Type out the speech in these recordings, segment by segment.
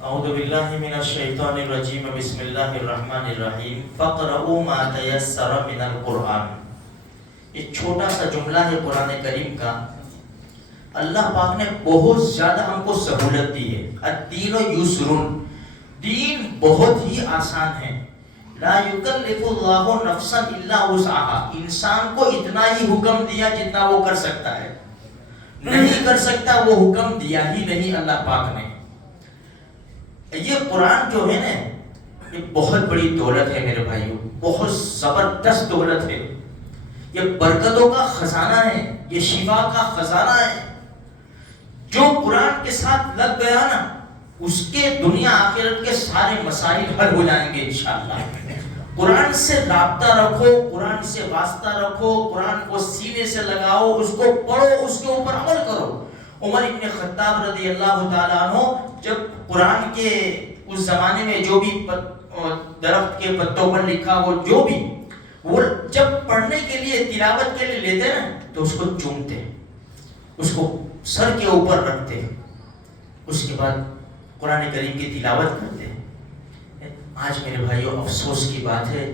اعوذ باللہ من الشیطان الرجیم بسم اللہ الرحمن الرحیم فقرؤوا ما تیسر من القرآن. یہ چھوٹا سا جملہ ہے قرآن کریم کا. اللہ پاک نے بہت زیادہ ہم کو سہولت دی ہے. الدین یسر، دین بہت ہی آسان ہے. لا یکلف اللہ نفسا الا وسعها، انسان کو اتنا ہی حکم دیا جتنا وہ کر سکتا ہے. نہیں کر سکتا وہ حکم دیا ہی نہیں اللہ پاک نے. یہ قرآن جو ہے نا، یہ بہت بڑی دولت ہے میرے بھائیوں، بہت زبردست دولت ہے. یہ برکتوں کا خزانہ ہے، یہ شفا کا خزانہ ہے. جو قرآن کے ساتھ لگ گیا نا، اس کے دنیا آخرت کے سارے مسائل حل ہو جائیں گے انشاءاللہ. قرآن سے رابطہ رکھو، قرآن سے واسطہ رکھو، قرآن کو سینے سے لگاؤ، اس کو پڑھو، اس کے اوپر عمل کرو. عمر ابن خطاب رضی اللہ تعالیٰ عنہ جب قرآن کے اس زمانے میں جو بھی درخت کے پتوں پر لکھا ہو، جو بھی وہ جب پڑھنے کے لیے تلاوت کے لیے لیتے نا، تو اس کو چومتے، اس کو سر کے اوپر رکھتے، اس کے بعد قرآن کریم کی تلاوت کرتے. آج میرے بھائیوں افسوس کی بات ہے،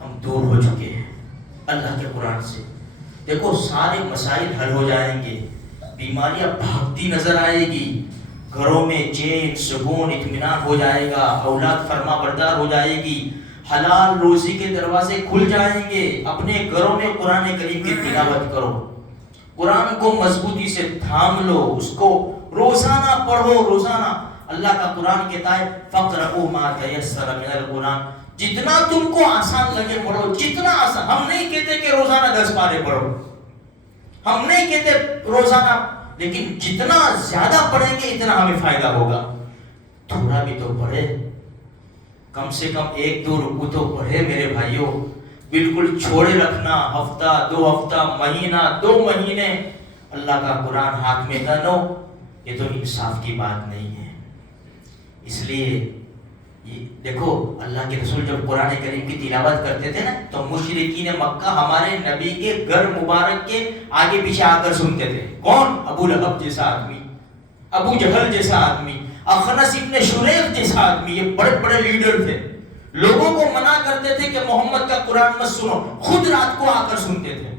ہم دور ہو چکے ہیں اللہ کے قرآن سے. دیکھو سارے مسائل حل ہو جائیں گے، بیماریاں بھاگتی نظر آئے گی، گھروں میں چین سکون اطمینان ہو جائے گا، اولاد فرما بردار ہو جائے گی، حلال روزی کے دروازے کھل جائیں گے. اپنے گھروں میں قرآن کریم کی تلاوت کرو، قرآن کو مضبوطی سے تھام لو، اس کو روزانہ پڑھو. روزانہ اللہ کا قرآن کہتا ہے فقرؤوا ما تیسر من القرآن، جتنا تم کو آسان لگے پڑھو، جتنا آسان. ہم نہیں کہتے کہ روزانہ 10 پارے پڑھو، ہم نہیں کہتے روزانہ، لیکن جتنا زیادہ پڑھیں گے اتنا ہمیں فائدہ ہوگا. تھوڑا بھی تو پڑھے، کم سے کم 1-2 رکوع تو پڑھے میرے بھائیوں. بالکل چھوڑے رکھنا، ہفتہ 2 ہفتہ، مہینہ 2 مہینے اللہ کا قرآن ہاتھ میں نہ لو، یہ تو انصاف کی بات نہیں ہے. اس لیے یہ دیکھو اللہ کے رسول جب قرآن کریم کی تلاوت کرتے تھے نا، تو مشرکین مکہ ہمارے نبی کے گھر مبارک کے آگے پیچھے آ کر سنتے تھے. کون؟ ابو لہب جیسا آدمی، ابو جہل جیسا آدمی، اخنس ابن شریح جیسا آدمی. یہ بڑے بڑے لیڈر تھے، لوگوں کو منع کرتے تھے کہ محمد کا قرآن مت سنو، خود رات کو آ کر سنتے تھے.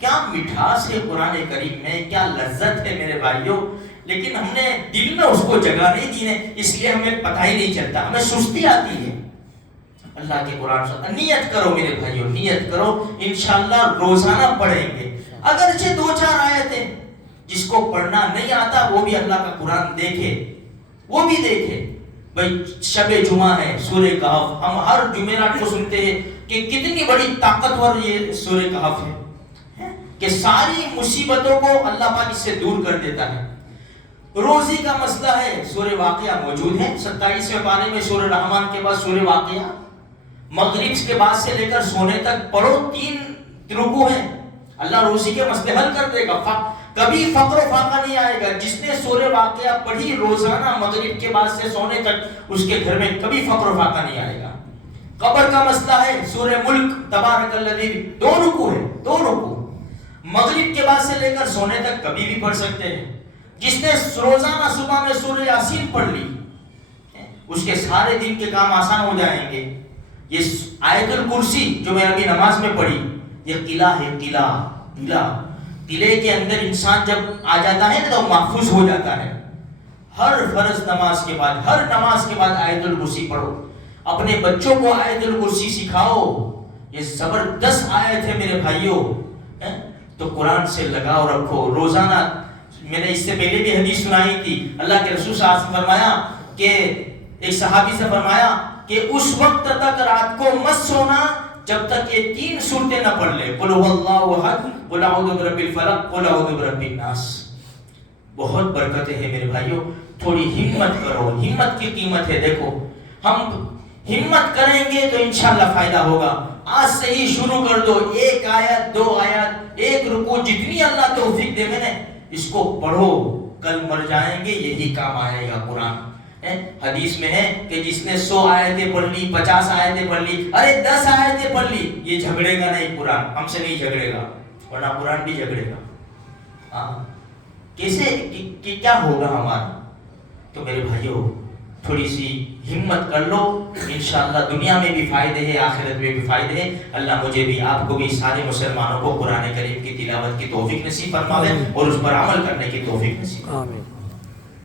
کیا مٹھاس ہے قرآن کریم میں، کیا لذت ہے میرے بھائیوں. لیکن ہم نے دل میں اس کو جگہ نہیں دی ہے، اس لیے ہمیں پتہ ہی نہیں چلتا، ہمیں سستی آتی ہے. اللہ کے قرآن سے نیت کرو میرے بھائیوں، نیت کرو، انشاءاللہ روزانہ پڑھیں گے. اگرچہ 2-4 آیتیں، جس کو پڑھنا نہیں آتا وہ بھی اللہ کا قرآن دیکھے، وہ بھی دیکھے. بھائی شب جمعہ ہے، سورہ کہف، ہم ہر جمعرات کو سنتے ہیں کہ کتنی بڑی طاقتور یہ سورہ کہف ہے، کہ ساری مصیبتوں کو اللہ پاک اس سے دور کر دیتا ہے. روزی کا مسئلہ ہے، سورہ واقعہ موجود ہے 27ویں پارے میں، سورہ رحمان کے بعد سورہ واقعہ. مغرب کے بعد سے لے کر سونے تک پڑھو، 3 رکوع ہیں. اللہ روزی کے مسئلے حل کر دے گا، کبھی فقر و فاقہ نہیں آئے گا. جس نے سورہ واقعہ پڑھی روزانہ مغرب کے بعد سے سونے تک، اس کے گھر میں کبھی فقر و فاقہ نہیں آئے گا. قبر کا مسئلہ ہے، سورہ ملک تبارک الذی، 2 رکوع ہے، 2 رکوع. مغرب کے بعد سے لے کر سونے تک کبھی بھی پڑھ سکتے ہیں. جس نے روزانہ صبح میں سورہ یاسین پڑھ لی، اس کے سارے دن کے کام آسان ہو جائیں گے. یہ آیت الکرسی جو میں ابھی نماز میں پڑھی، یہ قلعہ ہے، قلعے کے اندر انسان جب آ جاتا ہے نا تو محفوظ ہو جاتا ہے. ہر فرض نماز کے بعد، ہر نماز کے بعد آیت الکرسی پڑھو. اپنے بچوں کو آیت الکرسی سکھاؤ، یہ زبردست آیت ہے میرے بھائیوں. تو قرآن سے لگاؤ رکھو روزانہ. میں نے اس سے پہلے بھی حدیث سنائی تھی، اللہ کے رسول صلی اللہ علیہ وسلم فرمایا کہ ایک صحابی سے فرمایا کہ اس وقت تک رات کو مت سونا جب تک یہ 3 سورتیں نہ پڑھ لے، قل هو اللہ احد، قل اعوذ برب الفلق، قل اعوذ برب الناس. بہت برکتیں ہیں میرے بھائیوں. تھوڑی ہمت کرو، ہمت کی قیمت ہے. دیکھو ہم ہمت کریں گے تو انشاءاللہ فائدہ ہوگا. آج سے ہی شروع کر دو، 1 آیت 2 آیت 1 رکوع، جتنی اللہ توفیق دے میں نے، اس کو پڑھو. کل مر جائیں گے یہی کام آئے گا قرآن. حدیث میں ہے کہ جس نے 100 آیتیں پڑھ لی، 50 آیتیں پڑھ لی، ارے 10 آیتیں پڑھ لی، یہ جھگڑے گا نہیں قرآن، ہم سے نہیں جھگڑے گا، ورنہ قرآن بھی جھگڑے گا. کیسے کیا ہوگا ہمارا؟ تو میرے بھائیوں تھوڑی سی ہمت کر لو، انشاءاللہ دنیا میں بھی فائدے ہیں، آخرت میں بھی فائدے ہیں۔ اللہ مجھے بھی آپ کو بھی سارے مسلمانوں کو قرآن کریم کی تلاوت کی توفیق نصیب فرماوے اور اس پر عمل کرنے کی توفیق نصیب فرماوے۔